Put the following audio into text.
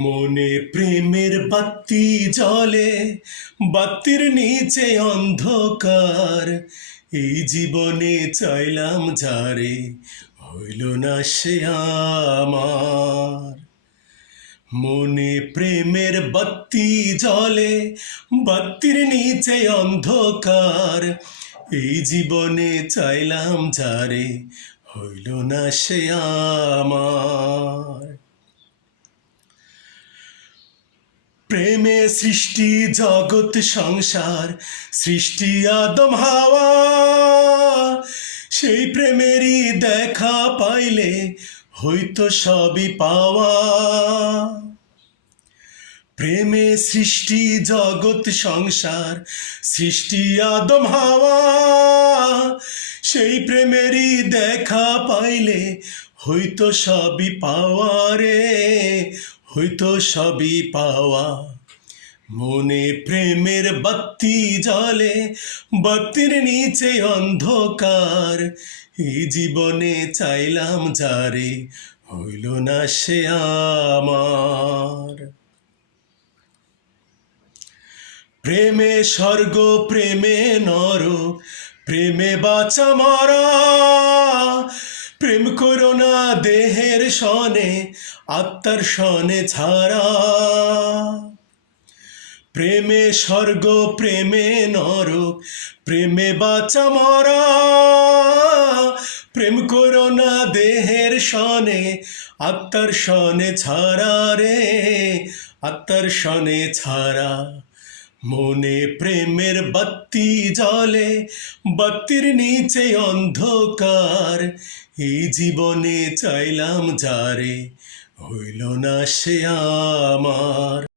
মনে প্রেমের বাতি জ্বলে, বাতির নিচে অন্ধকার। এই জীবনে চাইলাম যারে, হইল না সে আমার। মনে প্রেমের বাতি জ্বলে, বাতির নিচে অন্ধকার। এই জীবনে চাইলাম যারে, হইল না সে আমার। প্রেমে সৃষ্টি জগৎ সংসার, সৃষ্টি আদম হাওয়া। সেই প্রেমেরই দেখা পাইলে হইতো সবই পাওয়া। প্রেমে সৃষ্টি জগৎ সংসার, সৃষ্টি আদম হাওয়া। সেই প্রেমেরই দেখা পাইলে হইতো সবই পাওয়া রে, হইতো সবই পাওয়া। মনে প্রেমের বাতি জ্বলে, বাতির নিচে অন্ধকার। এই জীবনে চাইলাম যারে, হইল না সে আমার। প্রেমে স্বর্গ, প্রেমে নরক, প্রেমে বাঁচা মরা। প্রেম করো না দেহের সনে, আত্মার সনে ছাড়া। প্রেমে স্বর্গ, প্রেমে নরক, প্রেমে বাঁচা মরা। প্রেম করো না দেহের সনে, আত্মার সনে ছাড়া রে, আত্মার সনে ছাড়া। মনে প্রেমের বাতি জ্বলে, বাতির নিচে অন্ধকার। এই জীবনে চাইলাম যারে, হইল না সে আমার।